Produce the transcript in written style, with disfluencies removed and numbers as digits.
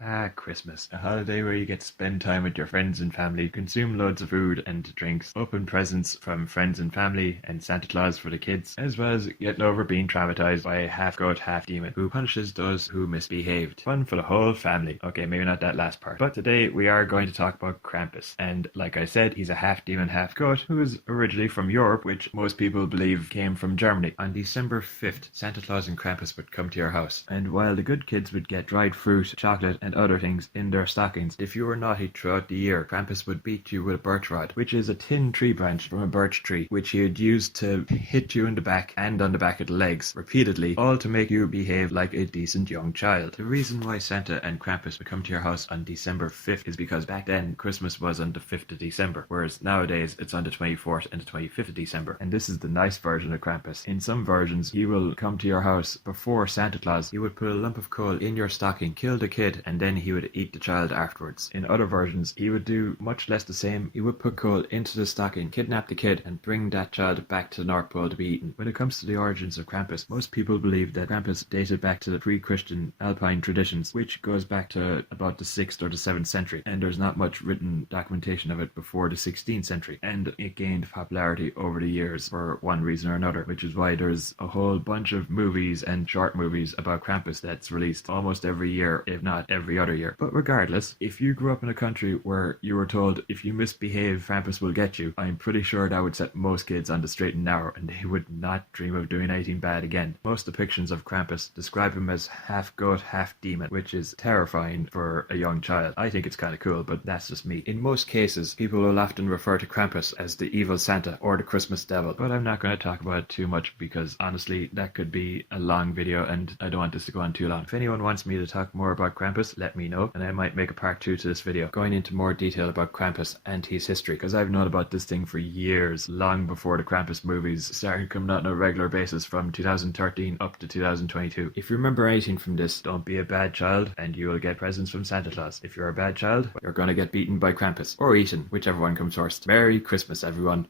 Ah, Christmas. A holiday where you get to spend time with your friends and family, consume loads of food and drinks, open presents from friends and family, and Santa Claus for the kids, as well as getting over being traumatized by a half-goat, half-demon who punishes those who misbehaved. Fun for the whole family. Okay, maybe not that last part. But today we are going to talk about Krampus. And like I said, he's a half-demon, half-goat who is originally from Europe, which most people believe came from Germany. On December 5th, Santa Claus and Krampus would come to your house. And while the good kids would get dried fruit, chocolate, and other things in their stockings, if you were naughty throughout the year, Krampus would beat you with a birch rod, which is a thin tree branch from a birch tree, which he would use to hit you in the back and on the back of the legs repeatedly, all to make you behave like a decent young child. The reason why Santa and Krampus would come to your house on December 5th is because back then Christmas was on the 5th of December, whereas nowadays it's on the 24th and the 25th of December. And this is the nice version of Krampus. In some versions, he will come to your house before Santa Claus. He would put a lump of coal in your stocking, kill the kid, and then he would eat the child afterwards. In other versions, he would do much less the same. He would put coal into the stocking, kidnap the kid, and bring that child back to the North Pole to be eaten. When it comes to the origins of Krampus, most people believe that Krampus dated back to the pre-Christian Alpine traditions, which goes back to about the 6th or the 7th century, and there's not much written documentation of it before the 16th century, and it gained popularity over the years for one reason or another, which is why there's a whole bunch of movies and short movies about Krampus that's released almost every year, if not every other year. But regardless, if you grew up in a country where you were told if you misbehave, Krampus will get you, I'm pretty sure that would set most kids on the straight and narrow, and they would not dream of doing anything bad again. Most depictions of Krampus describe him as half goat, half demon, which is terrifying for a young child. I think it's kind of cool, but that's just me. In most cases, people will often refer to Krampus as the evil Santa or the Christmas devil, but I'm not going to talk about it too much because honestly, that could be a long video and I don't want this to go on too long. If anyone wants me to talk more about Krampus, let me know, and I might make a part 2 to this video, going into more detail about Krampus and his history, because I've known about this thing for years, long before the Krampus movies started coming out on a regular basis from 2013 up to 2022. If you remember anything from this, don't be a bad child, and you will get presents from Santa Claus. If you're a bad child, you're gonna get beaten by Krampus, or eaten, whichever one comes first. Merry Christmas, everyone.